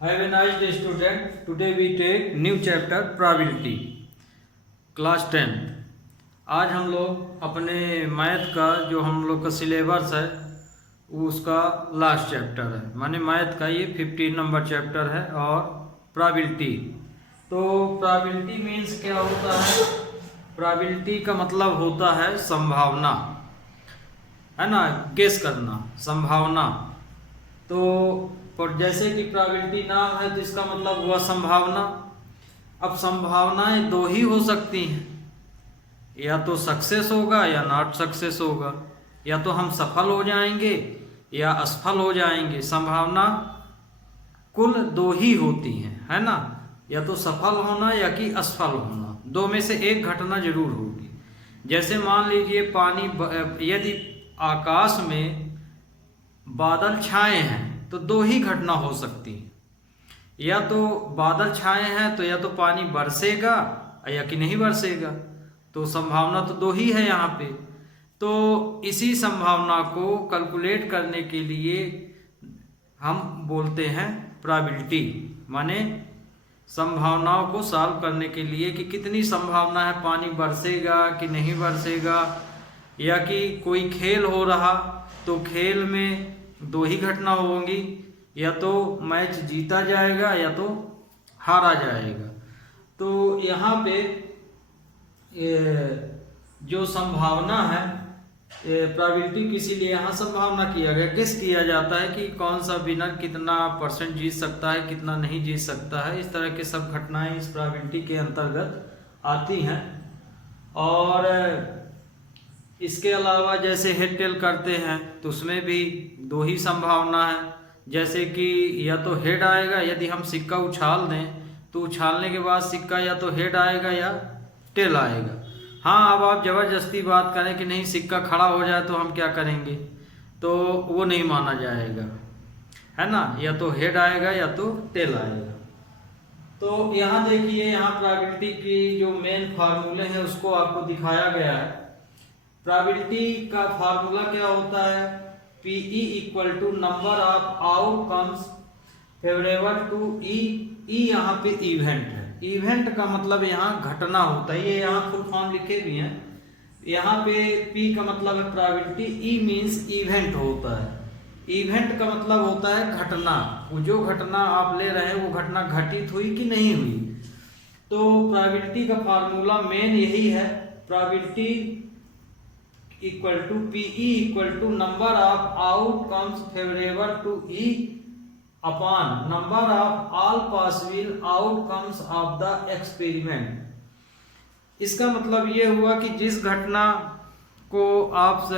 Have a nice day, student. Today we take new chapter probability, class 10th. आज हम लोग अपने math का जो हम लोग का सिलेबस है वो उसका लास्ट चैप्टर है, माने मैथ का ये 15 नंबर चैप्टर है और probability. तो probability मीन्स क्या होता है? probability का मतलब होता है संभावना, है ना, गेस करना, संभावना। तो और जैसे कि प्रोबेबिलिटी नाम है तो इसका मतलब हुआ संभावना। अब संभावनाएं दो ही हो सकती हैं, या तो सक्सेस होगा या नॉट सक्सेस होगा, या तो हम सफल हो जाएंगे या असफल हो जाएंगे। संभावना कुल दो ही होती हैं, है ना, या तो सफल होना या कि असफल होना, दो में से एक घटना जरूर होगी। जैसे मान लीजिए पानी, यदि आकाश में बादल छाए हैं तो दो ही घटना हो सकती है, या तो बादल छाए हैं तो या तो पानी बरसेगा या कि नहीं बरसेगा। तो संभावना तो दो ही है यहाँ पे। तो इसी संभावना को कैलकुलेट करने के लिए हम बोलते हैं प्रोबेबिलिटी, माने संभावनाओं को सॉल्व करने के लिए कि कितनी संभावना है पानी बरसेगा कि नहीं बरसेगा, या कि कोई खेल हो रहा तो खेल में दो ही घटना होंगी, या तो मैच जीता जाएगा या तो हारा जाएगा। तो यहाँ पे जो संभावना है, प्रोबेबिलिटी किसी लिए यहाँ संभावना किया गया, गेस किया जाता है कि कौन सा विनर कितना % जीत सकता है, कितना नहीं जीत सकता है। इस तरह के सब घटनाएं इस प्रोबेबिलिटी के अंतर्गत आती हैं। और इसके अलावा जैसे हेड टेल करते हैं तो उसमें भी दो ही संभावना है। जैसे कि या तो हेड आएगा, यदि हम सिक्का उछाल दें तो उछालने के बाद सिक्का या तो हेड आएगा या टेल आएगा। हाँ, अब आप ज़बरदस्ती बात करें कि नहीं सिक्का खड़ा हो जाए तो हम क्या करेंगे, तो वो नहीं माना जाएगा, है ना, या तो हेड आएगा या तो टेल आएगा। तो यहाँ देखिए, यहाँ प्रोबेबिलिटी की जो मेन फार्मूले हैं उसको आपको दिखाया गया है। प्रोबेबिलिटी का फार्मूला क्या होता है? PE equal to number of outcomes favourable to E। E यहाँ पे इवेंट है। इवेंट का मतलब यहाँ घटना होता है, ये यहाँ फुल फॉर्म लिखे भी हैं। यहाँ पे P का मतलब है प्रोबेबिलिटी, E मीन्स इवेंट होता है। इवेंट का मतलब होता है घटना, वो जो घटना आप ले रहे हैं वो घटना घटित हुई कि नहीं हुई। तो प्रोबेबिलिटी का फार्मूला मेन यही है, probability equal to PE equal to number of outcomes favourable to E upon number of all possible outcomes of the experiment. इसका मतलब ये हुआ कि जिस घटना को आप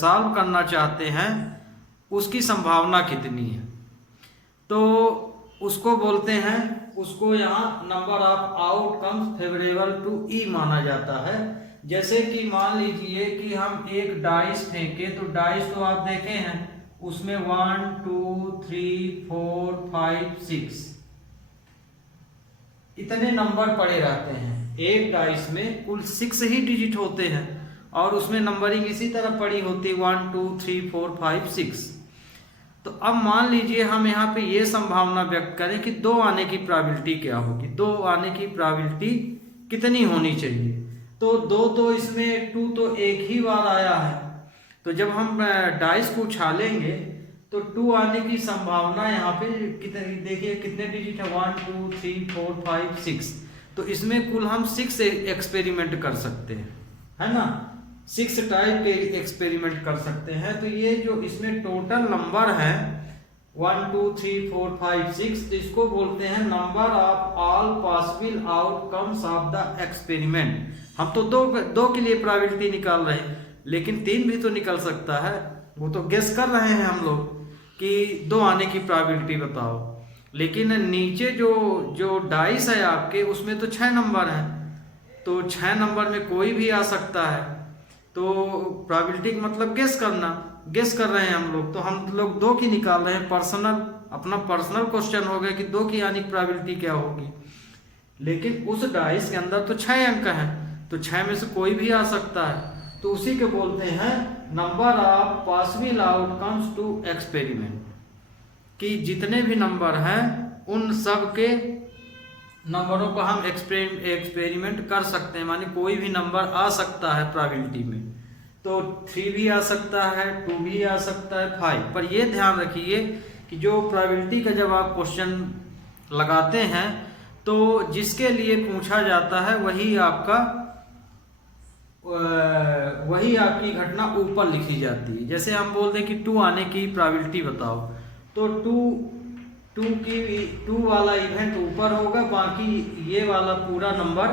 सॉल्व करना चाहते हैं उसकी संभावना कितनी है, तो उसको बोलते हैं, उसको यहाँ number of outcomes favourable to E माना जाता है। जैसे कि मान लीजिए कि हम एक डाइस फेंके, तो डाइस तो आप देखे हैं उसमें 1 2 3 4 5 6 इतने नंबर पड़े रहते हैं। एक डाइस में कुल 6 ही डिजिट होते हैं और उसमें नंबरिंग इसी तरह पड़ी होती है 1 2 3 4 5 6। तो अब मान लीजिए हम यहाँ पे ये संभावना व्यक्त करें कि 2 आने की प्रोबेबिलिटी क्या होगी, 2 आने की प्रोबेबिलिटी कितनी होनी चाहिए। तो 2 तो इसमें 2 तो एक ही बार आया है, तो जब हम डाइस को उछालेंगे तो 2 आने की संभावना यहाँ पे कितने, देखिए कितने डिजिट है 1 2 3 4 5 6। तो इसमें कुल हम 6 एक्सपेरिमेंट कर सकते हैं, है ना, 6 टाइप के एक्सपेरिमेंट कर सकते हैं। तो ये जो इसमें टोटल नंबर है 1 2 3 4 5 6, तो इसको बोलते हैं number of all possible outcomes of the experiment. हम तो दो के लिए प्रोबेबिलिटी निकाल रहे हैं, लेकिन 3 भी तो निकल सकता है, वो तो गेस कर रहे हैं हम लोग कि 2 आने की प्रोबेबिलिटी बताओ। लेकिन नीचे जो डाइस है आपके उसमें तो 6 नंबर हैं, तो 6 नंबर में कोई भी आ सकता है। तो प्रोबेबिलिटी का मतलब गेस करना, गेस कर रहे हैं हम लोग, तो हम लोग 2 की निकाल रहे हैं। पर्सनल, अपना पर्सनल क्वेश्चन हो गया कि 2 की आने की प्रोबेबिलिटी क्या होगी, लेकिन उस डाइस के अंदर तो 6 अंक हैं, तो 6 में से कोई भी आ सकता है। तो उसी के बोलते हैं number of possible outcomes to experiment, कि जितने भी नंबर हैं उन सब के नंबरों को हम एक्सपेरिमेंट कर सकते हैं, मानी कोई भी नंबर आ सकता है प्रोबेबिलिटी में। तो 3 भी आ सकता है, 2 भी आ सकता है, 5। पर ये ध्यान रखिए कि जो प्रोबेबिलिटी का जब आप क्वेश्चन लगाते हैं तो जिसके लिए पूछा जाता है वही आपकी घटना ऊपर लिखी जाती है। जैसे हम बोल दें कि 2 आने की प्रोबेबिलिटी बताओ, तो 2 वाला इवेंट ऊपर होगा, बाकी ये वाला पूरा नंबर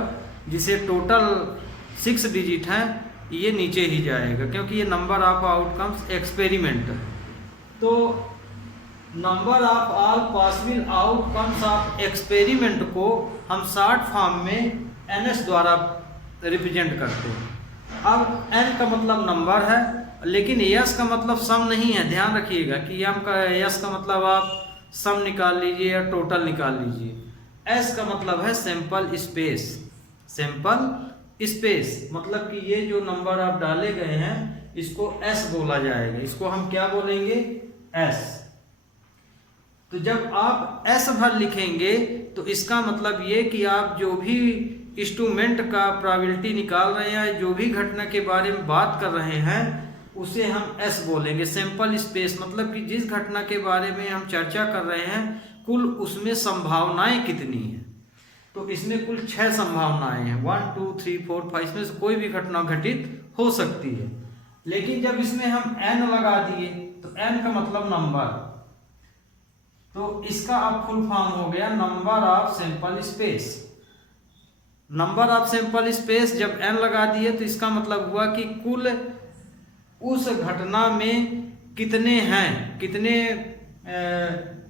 जिसे टोटल 6 डिजिट है ये नीचे ही जाएगा, क्योंकि ये नंबर ऑफ आउटकम्स एक्सपेरिमेंट है। तो number of all possible outcomes of experiment को हम शॉर्ट फॉर्म में NS द्वारा रिप्रेजेंट करते हैं। अब N का मतलब नंबर है, लेकिन S का मतलब सम नहीं है। ध्यान रखिएगा कि S का मतलब आप सम निकाल लीजिए या टोटल निकाल लीजिए। S का मतलब है सैंपल स्पेस। सैंपल स्पेस मतलब कि ये जो नंबर आप डाले गए हैं इसको S बोला जाएगा। इसको हम क्या बोलेंगे? S। तो जब आप S भर लिखेंगे तो इसका मतलब ये कि आप जो भी इंस्ट्रूमेंट का प्रोबेबिलिटी निकाल रहे हैं, जो भी घटना के बारे में बात कर रहे हैं, उसे हम S बोलेंगे। सैंपल स्पेस मतलब कि जिस घटना के बारे में हम चर्चा कर रहे हैं कुल उसमें संभावनाएं कितनी हैं। तो इसमें कुल 6 संभावनाएं हैं, 1 2 3 4 5। इसमें से कोई भी घटना घटित हो सकती है। लेकिन जब इसमें हम N लगा दिए तो N का मतलब नंबर, तो इसका अब फुल फॉर्म हो गया number of sample space. Number of sample space जब N लगा दिए तो इसका मतलब हुआ कि कुल उस घटना में कितने हैं, कितने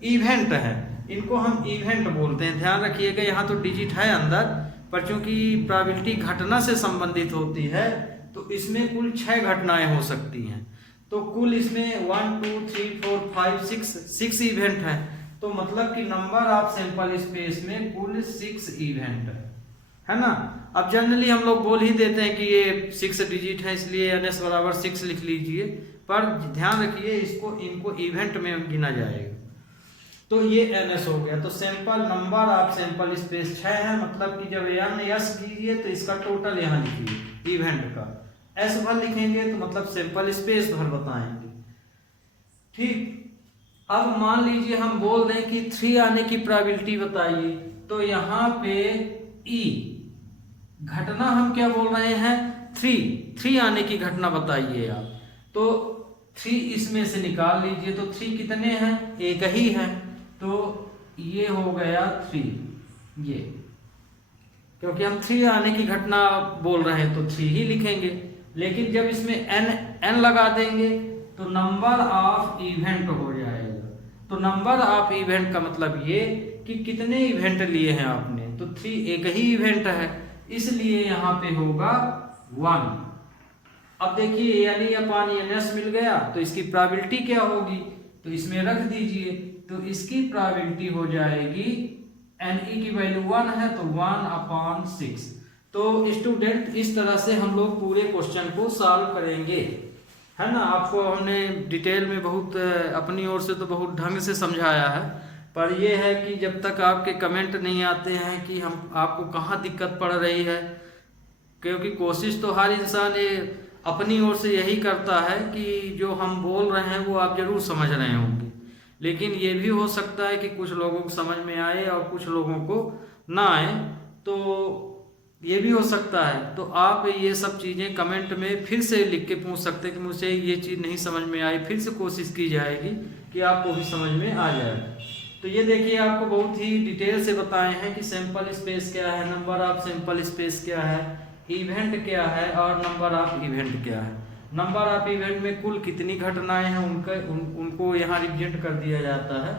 इवेंट हैं। इनको हम इवेंट बोलते हैं। ध्यान रखिएगा यहाँ तो डिजिट है अंदर, पर चूंकि प्रोबेबिलिटी घटना से संबंधित होती है तो इसमें कुल 6 घटनाएं हो सकती हैं। तो कुल इसमें 1 2 3 4 5 6 इवेंट है। तो मतलब कि नंबर ऑफ सैंपल स्पेस में कुल 6 इवेंट है ना। अब जनरली हम लोग बोल ही देते हैं कि ये 6 डिजिट है इसलिए NS बराबर 6 लिख लीजिए, पर ध्यान रखिए इनको इवेंट में गिना जाएगा। तो ये NS हो गया। तो sample number of sample space 6 है, मतलब कि जब NS लीजिए तो इसका टोटल यहाँ लिखिए इवेंट का। S भर लिखेंगे तो मतलब सैंपल स्पेस भर बताएंगे। ठीक। अब मान लीजिए हम बोल दें कि 3 आने की प्रोबेबिलिटी बताइए, तो यहाँ पे E घटना हम क्या बोल रहे हैं? 3 आने की घटना बताइए आप। तो 3 इसमें से निकाल लीजिए, तो 3 कितने हैं? एक ही है, तो ये हो गया 3। ये क्योंकि हम 3 आने की घटना बोल रहे हैं तो 3 ही लिखेंगे। लेकिन जब इसमें n लगा देंगे तो नंबर ऑफ इवेंट हो जाएगा। तो नंबर ऑफ इवेंट का मतलब ये कि कितने इवेंट लिए हैं आपने। तो 3 एक ही इवेंट है, इसलिए यहाँ पे होगा 1। अब देखिए यानी अपान NS मिल गया, तो इसकी प्रोबेबिलिटी क्या होगी? तो इसमें रख दीजिए, तो इसकी प्रोबेबिलिटी हो जाएगी NE की वैल्यू 1 है तो 1/6। तो स्टूडेंट इस तरह से हम लोग पूरे क्वेश्चन को सॉल्व करेंगे, है ना। आपको हमने डिटेल में बहुत अपनी ओर से तो बहुत ढंग से समझाया है, पर यह है कि जब तक आपके कमेंट नहीं आते हैं कि हम आपको कहाँ दिक्कत पड़ रही है, क्योंकि कोशिश तो हर इंसान ये अपनी ओर से यही करता है कि जो हम बोल रहे हैं वो आप जरूर समझ रहे होंगे। लेकिन ये भी हो सकता है कि कुछ लोगों को समझ में आए और कुछ लोगों को ना आए, तो ये भी हो सकता है। तो आप ये सब चीज़ें कमेंट में फिर से लिख के पूछ सकते हैं कि मुझे ये चीज़ नहीं समझ में आई, फिर से कोशिश की जाएगी कि आपको भी समझ में आ जाए। तो ये देखिए आपको बहुत ही डिटेल से बताए हैं कि सैंपल स्पेस क्या है, नंबर ऑफ सैंपल स्पेस क्या है, इवेंट क्या है और नंबर ऑफ इवेंट क्या है। नंबर ऑफ इवेंट में कुल कितनी घटनाएं हैं उनको यहाँ रिप्रेजेंट कर दिया जाता है,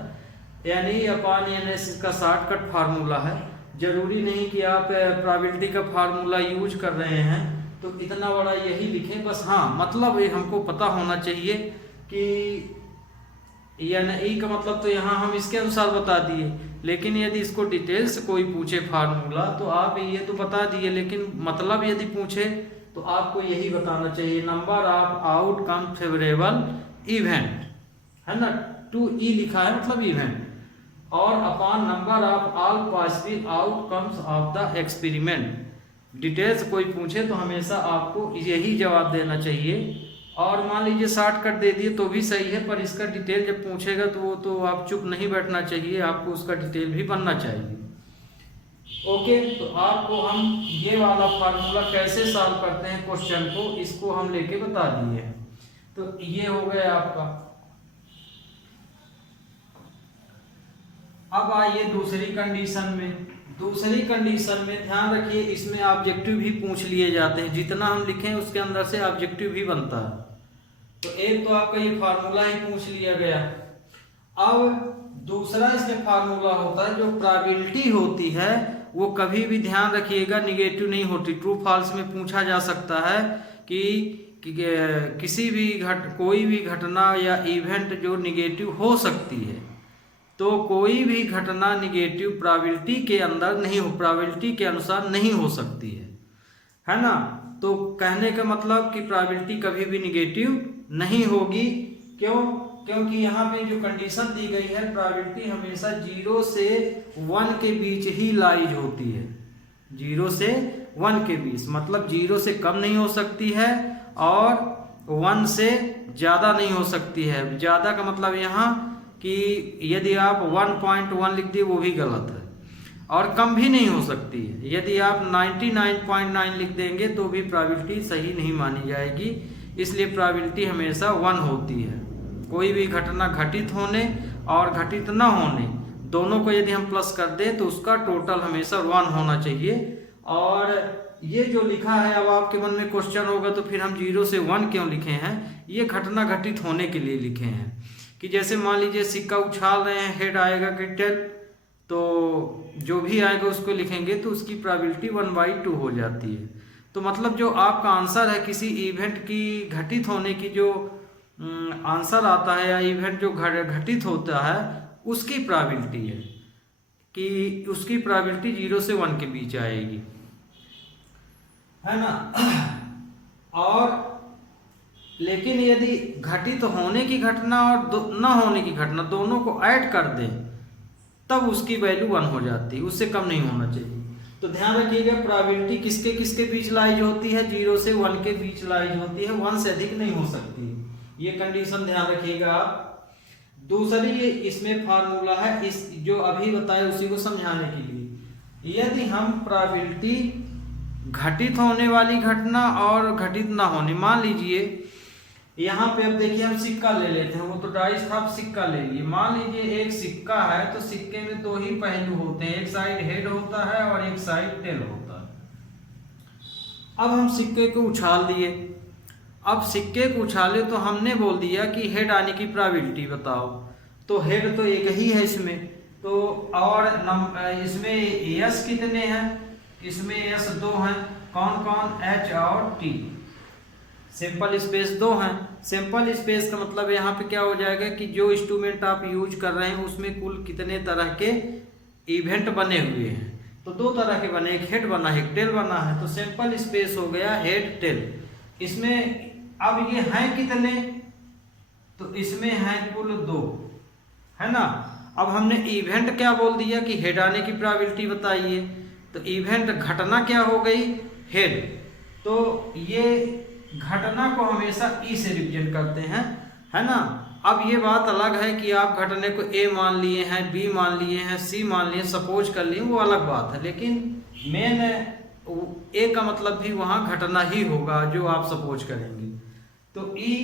यानी अपान NS का शॉर्टकट फार्मूला है। जरूरी नहीं कि आप प्रोबेबिलिटी का फार्मूला यूज कर रहे हैं तो इतना बड़ा यही लिखें बस। हाँ, मतलब ये हमको पता होना चाहिए कि NE का मतलब तो यहाँ हम इसके अनुसार बता दिए, लेकिन यदि इसको डिटेल से कोई पूछे फार्मूला तो आप ये तो बता दिए, लेकिन मतलब यदि पूछे तो आपको यही बताना चाहिए, number of outcome favourable event, है ना। 2E लिखा है मतलब इवेंट। और upon number of all positive outcomes of the experiment. Details कोई पूछे तो हमेशा आपको यही जवाब देना चाहिए। और मान लीजिए शॉर्टकट दे दिए तो भी सही है, पर इसका डिटेल जब पूछेगा तो वो तो आप चुप नहीं बैठना चाहिए, आपको उसका डिटेल भी बनना चाहिए। ओके, तो आपको हम ये वाला फार्मूला कैसे सॉल्व करते हैं क्वेश्चन को, इसको हम लेके बता दिए। तो ये हो गया आपका। अब आइए दूसरी कंडीशन में। दूसरी कंडीशन में ध्यान रखिए, इसमें ऑब्जेक्टिव भी पूछ लिए जाते हैं। जितना हम लिखें उसके अंदर से ऑब्जेक्टिव भी बनता है। तो एक तो आपका ये फार्मूला ही पूछ लिया गया। अब दूसरा इसमें फार्मूला होता है, जो प्रोबेबिलिटी होती है वो कभी भी ध्यान रखिएगा निगेटिव नहीं होती। ट्रू फॉल्स में पूछा जा सकता है कि किसी भी कोई भी घटना या इवेंट जो निगेटिव हो सकती है, तो कोई भी घटना निगेटिव प्रोबेबिलिटी के अंदर नहीं हो, प्रोबेबिलिटी के अनुसार नहीं हो सकती है ना। तो कहने का मतलब कि प्रोबेबिलिटी कभी भी निगेटिव नहीं होगी। क्यों? क्योंकि यहाँ पे जो कंडीशन दी गई है, प्रोबेबिलिटी हमेशा 0 से 1 के बीच ही लाइज होती है। 0 से 1 के बीच मतलब 0 से कम नहीं हो सकती है और 1 से ज़्यादा नहीं हो सकती है। ज़्यादा का मतलब यहाँ कि यदि आप 1.1 लिख दिए वो भी गलत है, और कम भी नहीं हो सकती है। यदि आप 99.9 लिख देंगे तो भी प्रोबेबिलिटी सही नहीं मानी जाएगी। इसलिए प्रोबेबिलिटी हमेशा 1 होती है। कोई भी घटना घटित होने और घटित न होने दोनों को यदि हम प्लस कर दें तो उसका टोटल हमेशा 1 होना चाहिए। और ये जो लिखा है, अब आपके मन में क्वेश्चन होगा तो फिर हम 0 से 1 क्यों लिखे हैं? ये घटना घटित होने के लिए लिखे हैं। कि जैसे मान लीजिए सिक्का उछाल रहे हैं, हेड आएगा कि टेल, तो जो भी आएगा उसको लिखेंगे तो उसकी प्रोबेबिलिटी 1/2 हो जाती है। तो मतलब जो आपका आंसर है किसी इवेंट की घटित होने की, जो आंसर आता है या इवेंट जो घटित होता है उसकी प्रोबेबिलिटी है कि उसकी प्रोबेबिलिटी 0 से 1 के बीच आएगी, है ना। और लेकिन यदि घटित होने की घटना और न होने की घटना दोनों को ऐड कर दें तब उसकी वैल्यू 1 हो जाती है, उससे कम नहीं होना चाहिए। तो ध्यान रखिएगा, प्रोबेबिलिटी किसके किसके बीच लाइज होती है? 0 से 1 के बीच लाइज होती है, 1 से अधिक नहीं हो सकती। ये कंडीशन ध्यान रखिएगा आप। दूसरी इसमें फार्मूला है, इस जो अभी बताया उसी को समझाने के लिए। यदि हम प्रोबेबिलिटी घटित होने वाली घटना और घटित ना होने, मान लीजिए यहाँ पे अब देखिए हम सिक्का ले लेते हैं, वो तो डाइस था, आप सिक्का ले लिए। मान लीजिए एक सिक्का है तो सिक्के में 2 ही पहलू होते हैं, एक साइड हेड होता है और एक साइड टेल होता है। अब हम सिक्के को उछाल दिए। अब सिक्के को उछाले तो हमने बोल दिया कि हेड आने की प्रोबेबिलिटी बताओ, तो हेड तो एक ही है इसमें, तो और इसमें यस कितने हैं? इसमें यस 2 हैं। कौन कौन? एच और टी। सिंपल स्पेस 2 हैं। सिंपल स्पेस का मतलब यहाँ पे क्या हो जाएगा कि जो इंस्ट्रूमेंट आप यूज कर रहे हैं उसमें कुल कितने तरह के इवेंट बने हुए हैं? तो 2 तरह के बने, एक हेड बना है, एक टेल बना है। तो सिंपल स्पेस हो गया हेड टेल। इसमें अब ये हैं कितने? तो इसमें हैं कुल 2, है ना। अब हमने इवेंट क्या बोल दिया कि हेड आने की प्रोबेबिलिटी बताइए, तो इवेंट घटना क्या हो गई? हेड। तो ये घटना को हमेशा ई से रिप्रेजेंट करते हैं, है ना। अब ये बात अलग है कि आप घटने को ए मान लिए हैं, बी मान लिए हैं, सी मान लिए, सपोज कर लिए, वो अलग बात है। लेकिन मेन ए का मतलब भी वहाँ घटना ही होगा जो आप सपोज करेंगे। तो ई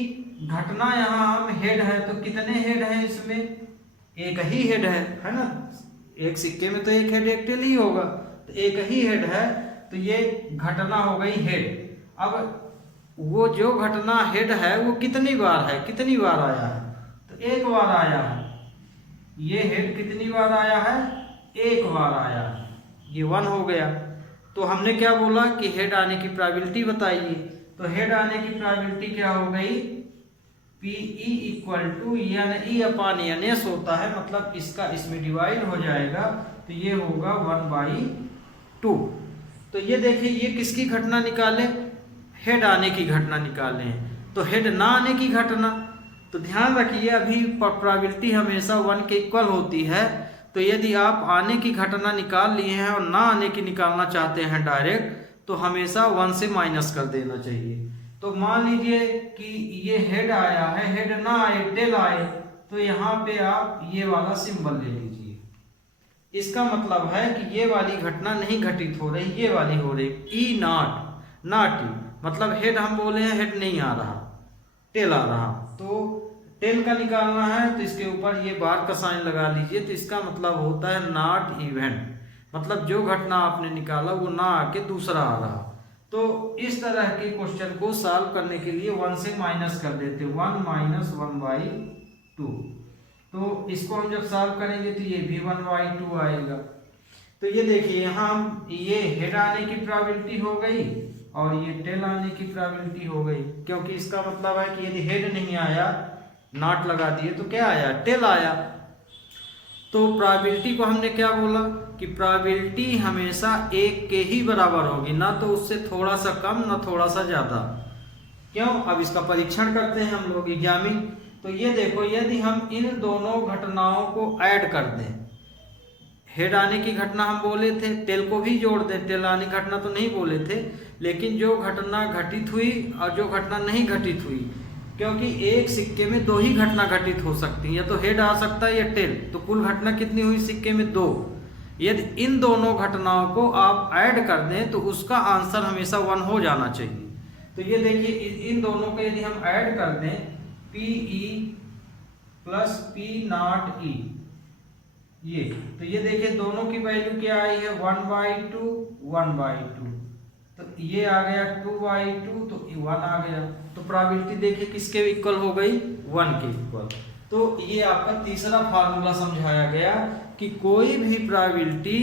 घटना यहाँ हम हेड है, तो कितने हेड हैं इसमें? एक ही हेड है ना। एक सिक्के में तो एक हेड एक टेल ही होगा, तो एक ही हेड है, तो ये घटना हो गई हेड। अब वो जो घटना हेड है वो कितनी बार है, कितनी बार आया है? तो एक बार आया है। ये हेड कितनी बार आया है? एक बार आया है। ये 1 हो गया। तो हमने क्या बोला कि हेड आने की प्रोबेबिलिटी बताइए। तो हेड आने की प्रोबेबिलिटी क्या हो गई? PE equal to NE upon NS होता है, मतलब इसका इसमें डिवाइड हो जाएगा, तो ये होगा 1/2। तो ये देखिए, ये किसकी घटना निकाले? हेड आने की घटना निकाले हैं। तो हेड ना आने की घटना, तो ध्यान रखिए अभी प्रोबेबिलिटी हमेशा 1 के इक्वल होती है, तो यदि आप आने की घटना निकाल लिए हैं और ना आने की निकालना चाहते हैं डायरेक्ट, तो हमेशा 1 से माइनस कर देना चाहिए। तो मान लीजिए कि ये हेड आया है, हेड ना आए, टेल आए, तो यहाँ पे आप ये वाला सिंबल ले लीजिए। इसका मतलब है कि ये वाली घटना नहीं घटित हो रही, ये वाली हो रही। ई नॉट ई, मतलब हेड हम बोले हैं, हेड नहीं आ रहा, टेल आ रहा। तो टेल का निकालना है तो इसके ऊपर ये बार का साइन लगा लीजिए। तो इसका मतलब होता है नॉट इवेंट, मतलब जो घटना आपने निकाला वो ना आके दूसरा आ रहा। तो इस तरह के क्वेश्चन को सॉल्व करने के लिए 1 से माइनस कर देते, 1 माइनस 1/2। तो इसको हम जब सॉल्व करेंगे तो ये भी 1/2 आएगा। तो ये देखिए यहाँ ये हेड आने की प्रोबेबिलिटी हो गई और ये टेल आने की प्रोबेबिलिटी हो गई, क्योंकि इसका मतलब है कि यदि हेड नहीं आया, नॉट लगा दिए, तो क्या आया, टेल आया। तो प्रोबेबिलिटी को हमने क्या बोला कि प्रोबेबिलिटी हमेशा 1 के ही बराबर होगी, ना तो उससे थोड़ा सा कम ना थोड़ा सा ज्यादा। क्यों? अब इसका परीक्षण करते हैं हम लोग, एग्जामिन। तो ये देखो, यदि हम इन दोनों घटनाओं को ऐड कर दें, हेड आने की घटना हम बोले थे, टेल को भी जोड़ दें, टेल आने की घटना तो नहीं बोले थे, लेकिन जो घटना घटित हुई और जो घटना नहीं घटित हुई, क्योंकि एक सिक्के में 2 ही घटना घटित हो सकती है, या तो हेड आ सकता है या टेल। तो कुल घटना कितनी हुई सिक्के में? 2। यदि इन दोनों घटनाओं को आप ऐड कर दें तो उसका आंसर हमेशा 1 हो जाना चाहिए। तो ये देखिए, इन दोनों को यदि हम ऐड कर दें, PE प्लस P0E, ये तो ये देखिए दोनों की वैल्यू क्या आई है, 1/2 1/2। तो ये आ गया 2/2, तो 1 आ गया। तो प्रोबेबिलिटी देखिए किसके इक्वल हो गई, 1 के इक्वल। तो ये आपका तीसरा फार्मूला समझाया गया कि कोई भी प्रोबेबिलिटी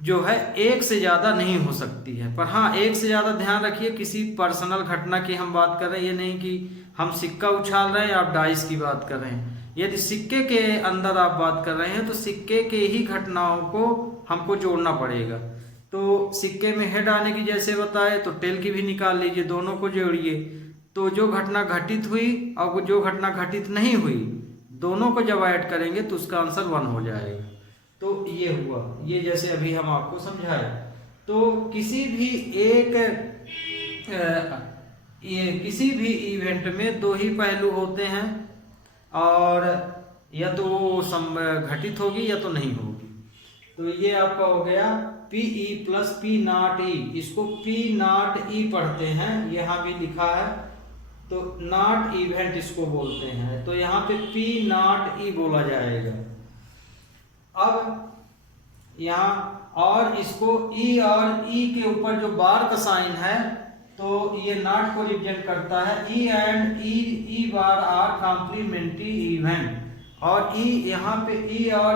जो है 1 से ज़्यादा नहीं हो सकती है। पर हाँ, 1 से ज़्यादा ध्यान रखिए, किसी पर्सनल घटना की हम बात कर रहे हैं, ये नहीं कि हम सिक्का उछाल रहे हैं, आप डाइस की बात कर रहे हैं। यदि सिक्के के अंदर आप बात कर रहे हैं तो सिक्के के ही घटनाओं को हमको जोड़ना पड़ेगा। तो सिक्के में हेड आने की जैसे बताए, तो टेल की भी निकाल लीजिए, दोनों को जोड़िए। तो जो घटना घटित हुई और जो घटना घटित नहीं हुई, दोनों को जब ऐड करेंगे तो उसका आंसर 1 हो जाएगा। तो ये हुआ, ये जैसे अभी हम आपको समझाया। तो किसी भी इवेंट में 2 ही पहलू होते हैं, और या तो घटित होगी या तो नहीं होगी। तो ये आपका हो गया PE प्लस P0E। इसको P0E पढ़ते हैं, यहाँ भी लिखा है, तो नॉट इवेंट इसको बोलते हैं। तो यहाँ पे P0E बोला जाएगा। अब यहाँ और इसको E और E के ऊपर जो बार का साइन है, तो ये नॉट को रिप्रेजेंट करता है। E and E bar are complementary event, और E यहाँ पे E और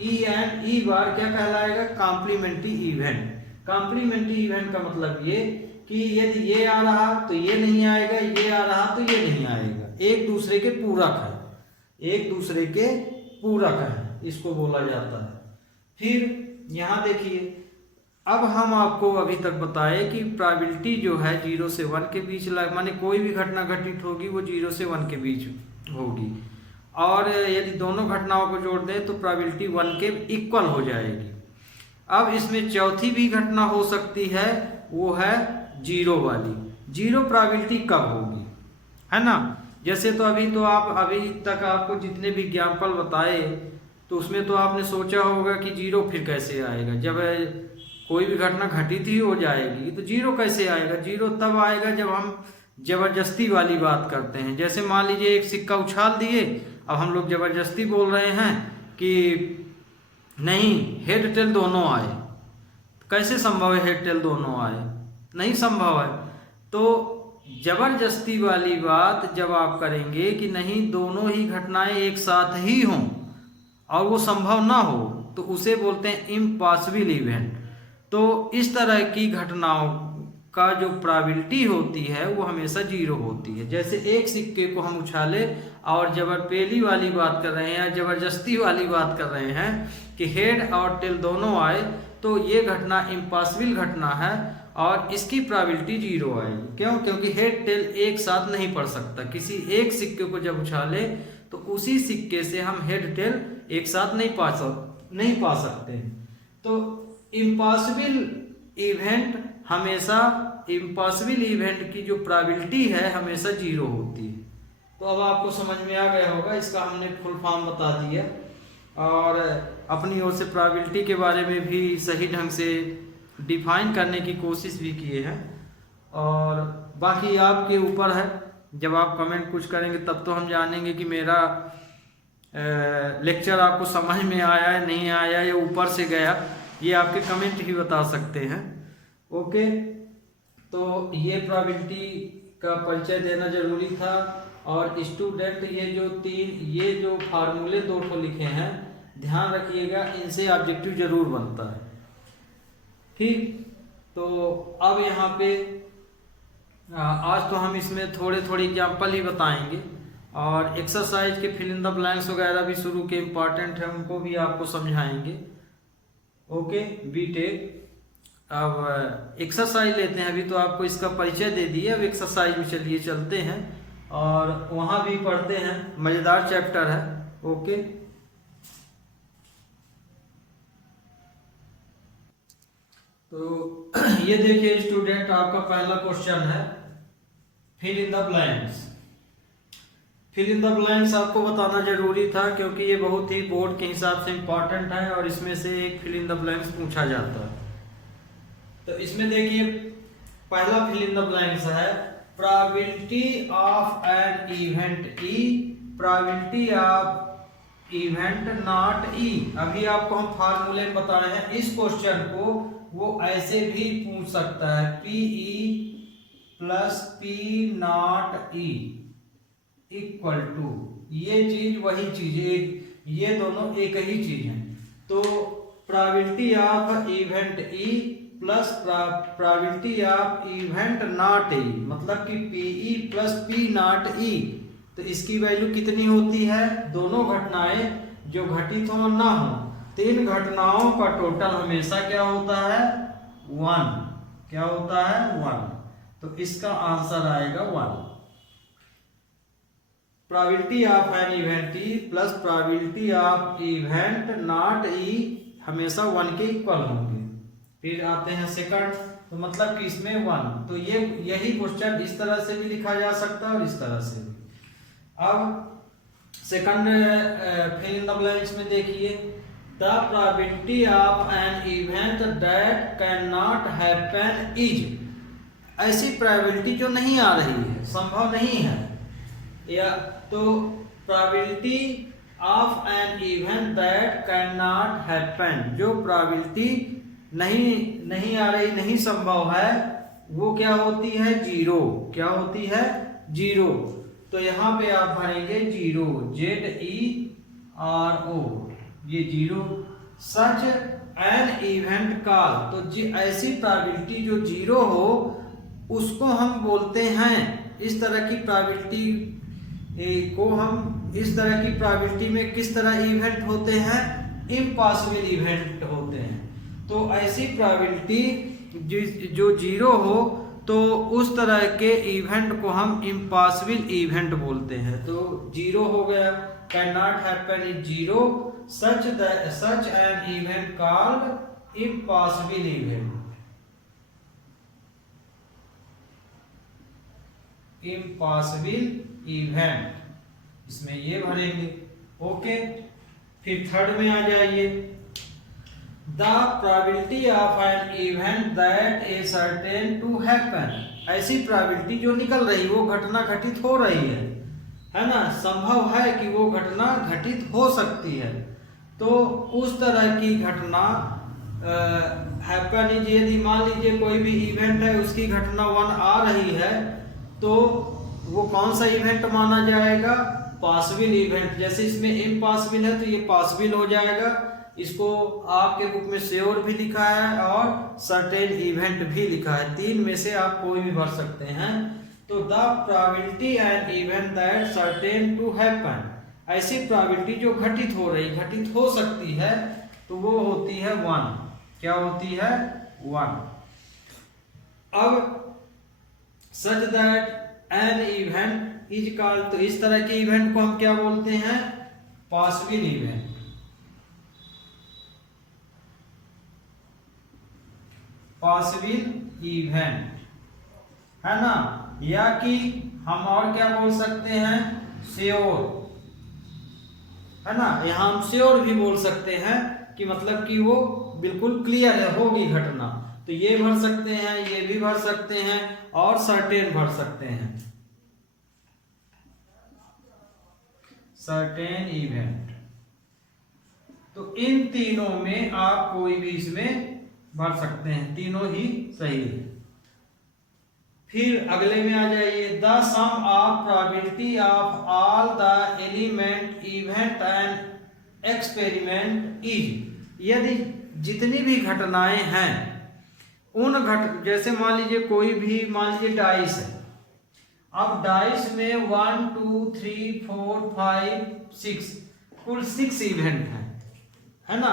E एंड E बार क्या कहलाएगा, कॉम्प्लीमेंट्री इवेंट। कॉम्प्लीमेंट्री इवेंट का मतलब ये कि यदि ये आ रहा तो ये नहीं आएगा, ये आ रहा तो ये नहीं आएगा, एक दूसरे के पूरक है, एक दूसरे के पूरक है, इसको बोला जाता है। फिर यहाँ देखिए, अब हम आपको अभी तक बताए कि प्रोबेबिलिटी जो है 0 से 1 के बीच, माने कोई भी घटना घटित होगी वो 0 से 1 के बीच होगी, और यदि दोनों घटनाओं को जोड़ दें तो प्रोबेबिलिटी 1 के इक्वल हो जाएगी। अब इसमें चौथी भी घटना हो सकती है, वो है 0 वाली। 0 प्रोबेबिलिटी कब होगी, है ना? जैसे तो अभी तक आपको जितने भी एग्जाम्पल बताए, तो उसमें तो आपने सोचा होगा कि 0 फिर कैसे आएगा, जब कोई भी घटना घटित ही हो जाएगी तो 0 कैसे आएगा। 0 तब आएगा जब हम जबरदस्ती वाली बात करते हैं। जैसे मान लीजिए एक सिक्का उछाल दिए, अब हम लोग जबरदस्ती बोल रहे हैं कि नहीं, हेड टेल दोनों आए। कैसे संभव है हेड टेल दोनों आए? नहीं संभव है। तो जबरदस्ती वाली बात जब आप करेंगे कि नहीं दोनों ही घटनाएं एक साथ ही हों और वो संभव ना हो, तो उसे बोलते हैं इम्पॉसिबल इवेंट। तो इस तरह की घटनाओं का जो प्रोबेबिलिटी होती है वो हमेशा 0 होती है। जैसे एक सिक्के को हम उछाले और पेली वाली बात कर रहे हैं, जबरदस्ती वाली बात कर रहे हैं कि हेड और टेल दोनों आए, तो ये घटना इम्पॉसिबल घटना है और इसकी प्रोबेबिलिटी 0 आएगी। क्यों? क्योंकि हेड टेल एक साथ नहीं पड़ सकता। किसी एक सिक्के को जब उछाले तो उसी सिक्के से हम हेड टेल एक साथ नहीं पा सकते। तो इम्पॉसिबल इवेंट की जो प्रोबेबिलिटी है हमेशा 0 होती है। तो अब आपको समझ में आ गया होगा, इसका हमने फुल फॉर्म बता दिया और अपनी ओर से प्रोबेबिलिटी के बारे में भी सही ढंग से डिफाइन करने की कोशिश भी किए हैं। और बाकी आपके ऊपर है, जब आप कमेंट कुछ करेंगे तब तो हम जानेंगे कि मेरा लेक्चर आपको समझ में आया है नहीं आया या ऊपर से गया, ये आपके कमेंट ही बता सकते हैं। ओके, तो ये प्रोबेबिलिटी का परिचय देना जरूरी था। और स्टूडेंट ये जो फार्मूले 2 ठो लिखे हैं, ध्यान रखिएगा, इनसे ऑब्जेक्टिव जरूर बनता है। ठीक, तो अब यहाँ पे आज तो हम इसमें थोड़े एग्जाम्पल ही बताएंगे और एक्सरसाइज के फिल इन द ब्लैंक्स वगैरह भी शुरू के इम्पॉर्टेंट है, उनको भी आपको समझाएंगे। Okay, BTech. अब एक्सरसाइज लेते हैं, अभी तो आपको इसका परिचय दे दिए, अब एक्सरसाइज में चलिए चलते हैं और वहाँ भी पढ़ते हैं, मज़ेदार चैप्टर है। ओके, तो ये देखिए स्टूडेंट, आपका पहला क्वेश्चन है fill in the blanks. Fill in the blanks आपको बताना जरूरी था क्योंकि ये बहुत ही बोर्ड के हिसाब से इम्पॉर्टेंट है और इसमें से एक फिल इन द ब्लैंक्स पूछा जाता है। तो इसमें देखिए पहला फिल इन द ब्लैंक्स है probability of an event E, probability of event not E. अभी आपको हम फार्मूले बता रहे हैं, इस क्वेश्चन को वो ऐसे भी पूछ सकता है, P E plus P not E equal to, ये चीज वही चीज है, ये दोनों एक ही चीज है। तो probability of event E plus probability of event not E, मतलब कि P E plus P not E, तो इसकी वैल्यू कितनी होती है? दोनों घटनाएं जो घटित हो ना हो, 3 घटनाओं का टोटल हमेशा क्या होता है? 1। क्या होता है? 1। तो इसका आंसर आएगा 1। Probability of an event E plus probability of event not E हमेशा 1 के इक्वल होंगे। फिर आते हैं सेकंड, तो मतलब कि इसमें 1, तो यही क्वेश्चन इस तरह से भी लिखा जा सकता है और इस तरह से भी। अब second fill in the blanks में देखिए, the probability of an event that can not happen is, ऐसी प्रोबेबिलिटी जो नहीं आ रही है, संभव नहीं है, या तो probability of an event that can not happen, जो प्रोबेबिलिटी नहीं आ रही, नहीं संभव है, वो क्या होती है? 0। क्या होती है? 0। तो यहाँ पे आप भरेंगे 0, ZERO, ये 0। सच एन इवेंट कॉल, तो ऐसी प्रोबेबिलिटी जो 0 हो उसको हम बोलते हैं, इस तरह की प्रोबेबिलिटी को हम, इस तरह की प्रोबेबिलिटी में किस तरह इवेंट होते हैं? इम्पॉसिबल इवेंट होते हैं। तो ऐसी प्रोबेबिलिटी जो 0 हो तो उस तरह के इवेंट को हम इम्पॉसिबल इवेंट बोलते हैं। तो 0 हो गया, can not happen is 0, such an event called impossible event. Impossible event, इसमें ये भरेंगे। ओके, फिर थर्ड में आ जाइए, the probability of an event that is certain to happen, ऐसी प्रोबेबिलिटी जो निकल रही, वो घटना घटित हो रही है ना, संभव है कि वो घटना घटित हो सकती है। तो उस तरह की घटना हैपन इज, यदि मान लीजिए कोई भी इवेंट है, उसकी घटना 1 आ रही है, तो वो कौन सा इवेंट माना जाएगा? Possible event. जैसे इसमें इम्पॉसिबल है तो ये पॉसिबल हो जाएगा, इसको आपके बुक में श्योर भी लिखा है और सर्टेन इवेंट भी लिखा है, 3 में से आप कोई भी भर सकते हैं। तो the probability an event that certain to happen, ऐसी प्रोबेबिलिटी जो घटित हो रही, घटित हो सकती है, तो वो होती है 1। क्या होती है? 1। अब such that an event is called, तो इस तरह के इवेंट को हम क्या बोलते हैं? Possible event. पॉसिबल इवेंट है ना, या कि हम और क्या बोल सकते हैं? श्योर, है ना। यहाँ हम श्योर भी बोल सकते हैं कि मतलब कि वो बिल्कुल क्लियर है, होगी घटना। तो ये भर सकते हैं, ये भी भर सकते हैं, और सर्टेन भर सकते हैं, सर्टेन इवेंट। तो इन तीनों में आप कोई भी इसमें भर सकते हैं, तीनों ही सही है। फिर अगले में आ जाइए, the sum of probability of all the element event and experiment is, यदि जितनी भी घटनाएं हैं उन जैसे मान लीजिए कोई भी, मान लीजिए डाइस है। अब डाइस में 1 2 3 4 5 6 कुल 6 इवेंट है ना।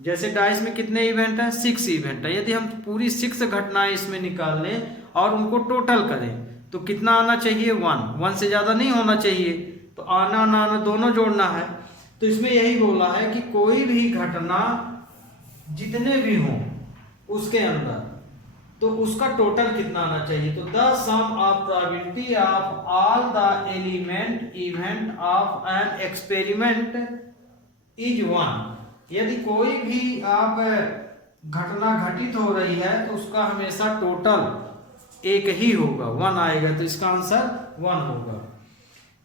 जैसे डाइस में कितने इवेंट हैं? 6 इवेंट है। यदि हम पूरी 6 घटनाएं इसमें निकाल लें और उनको टोटल करें तो कितना आना चाहिए? 1 से ज़्यादा नहीं होना चाहिए। तो आना ना दोनों जोड़ना है। तो इसमें यही बोला है कि कोई भी घटना जितने भी हों उसके अंदर, तो उसका टोटल कितना आना चाहिए? तो the sum of probability of all the element event of an experiment is 1। यदि कोई भी आप घटना घटित हो रही है तो उसका हमेशा टोटल एक ही होगा, 1 आएगा। तो इसका आंसर 1 होगा।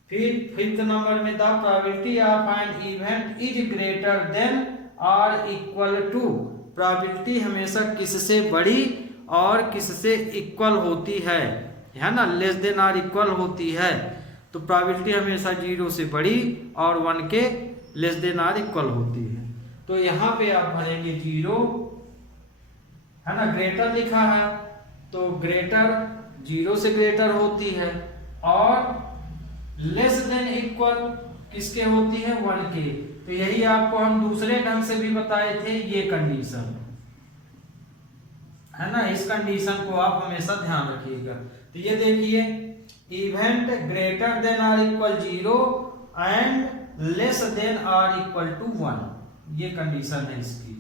फिर 5th नंबर में the probability of an event is greater than और इक्वल टू, प्रोबेबिलिटी हमेशा किससे बड़ी और किससे इक्वल होती है ना, लेस देन और इक्वल होती है। तो प्रोबेबिलिटी हमेशा 0 से बड़ी और 1 के लेस देन और इक्वल होती है। तो यहाँ पे आप भरेंगे 0, है ना। ग्रेटर लिखा है तो ग्रेटर 0 से ग्रेटर होती है, और लेस देन इक्वल किसके होती है? 1 के। तो यही आपको हम दूसरे ढंग से भी बताए थे, ये कंडीशन है ना। इस कंडीशन को आप हमेशा ध्यान रखिएगा। तो ये देखिए, इवेंट ग्रेटर देन और इक्वल 0 एंड लेस देन और इक्वल टू 1, ये कंडीशन है इसकी।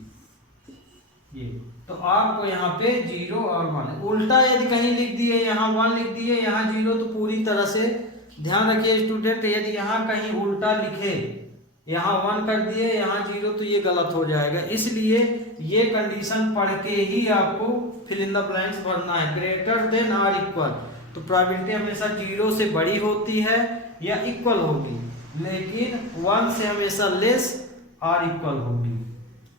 ये तो आपको यहाँ पे 0 और 1, उल्टा यदि कहीं लिख दिए, यहाँ 1 लिख दिए, यहाँ 0, तो पूरी तरह से ध्यान रखिए स्टूडेंट। यदि यहाँ कहीं उल्टा लिखे, यहाँ 1 कर दिए, यहाँ 0, तो ये गलत हो जाएगा। इसलिए ये कंडीशन पढ़ के ही आपको फिल इन द ब्लैंक्स भरना है। ग्रेटर देन और इक्वल, तो प्रोबेबिलिटी हमेशा 0 से बड़ी होती है या इक्वल होगी, लेकिन 1 से हमेशा लेस और इक्वल होगी।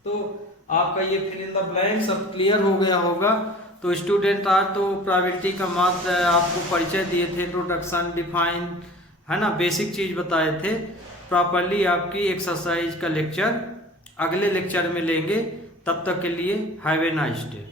तो आपका ये फिल इन द ब्लैंक्स अब क्लियर हो गया होगा। तो स्टूडेंट आज तो प्रोबेबिलिटी का मात्र आपको परिचय दिए थे, इंट्रोडक्शन, डिफाइन, है ना, बेसिक चीज बताए थे। प्रॉपरली आपकी एक्सरसाइज का लेक्चर अगले लेक्चर में लेंगे। तब तक के लिए हैव ए नाइस डे।